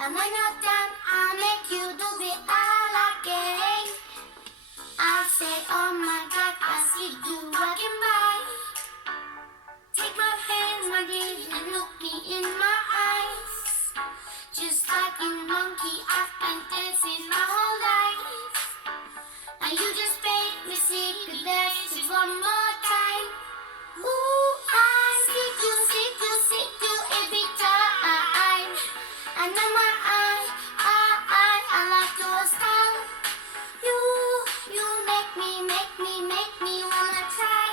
And when you're done, I'll make you do it all again. I'll say, oh my God, I see you walking by. Take my hand, my dear, and look me in my eyes. Just like a monkey, I've been dancing my whole life. And you just made me see the dance one more time. Ooh, I see you every time. And then my I like your style. You make me wanna try.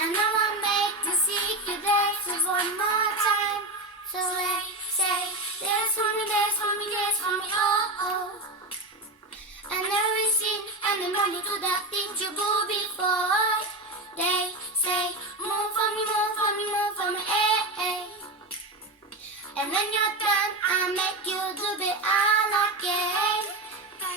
And now I make the secret dance one more time. So they say, dance for me, dance for me, dance for me, oh oh. And everything and the money to that thing you do before. They say, move for me, move for me, move for me, eh eh. And when you're done, I'll make you do it all again.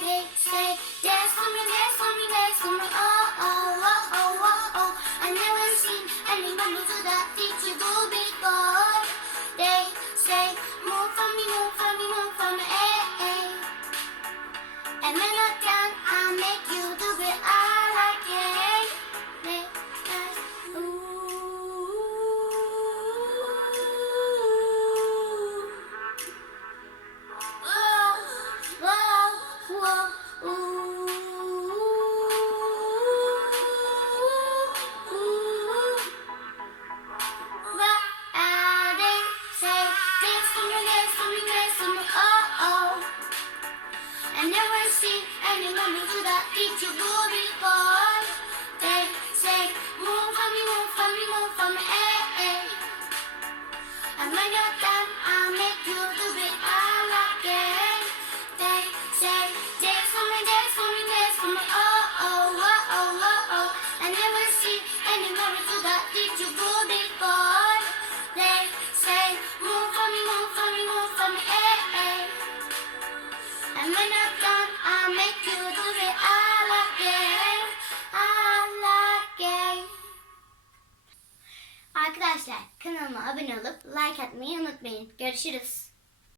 They say, dance for me, dance for me, dance for me, oh oh, oh oh, oh oh. I never seen anybody do that thing you do before. They say, move for me, move for me, move for me, eh eh. And when you're done, I'll make you do it all again. They say, ooh, whoa, whoa, whoa, ooh, ooh. They say, dance for me, dance for me, dance for me, oh oh. I never seen anybody do that thing you do before. They say, move for me, move for me, move for me, eh eh. And when you're done, I'll make you do it all again. They say, dance for me, dance for me, dance for me, oh oh, oh oh, oh oh. I never seen anybody do that thing you do before. They say, move for me, move for me, move for me, eh eh. And when you're done, I'll make you do it all again, all again. Arkadaşlar kanalıma abone olup like atmayı unutmayın. Görüşürüz.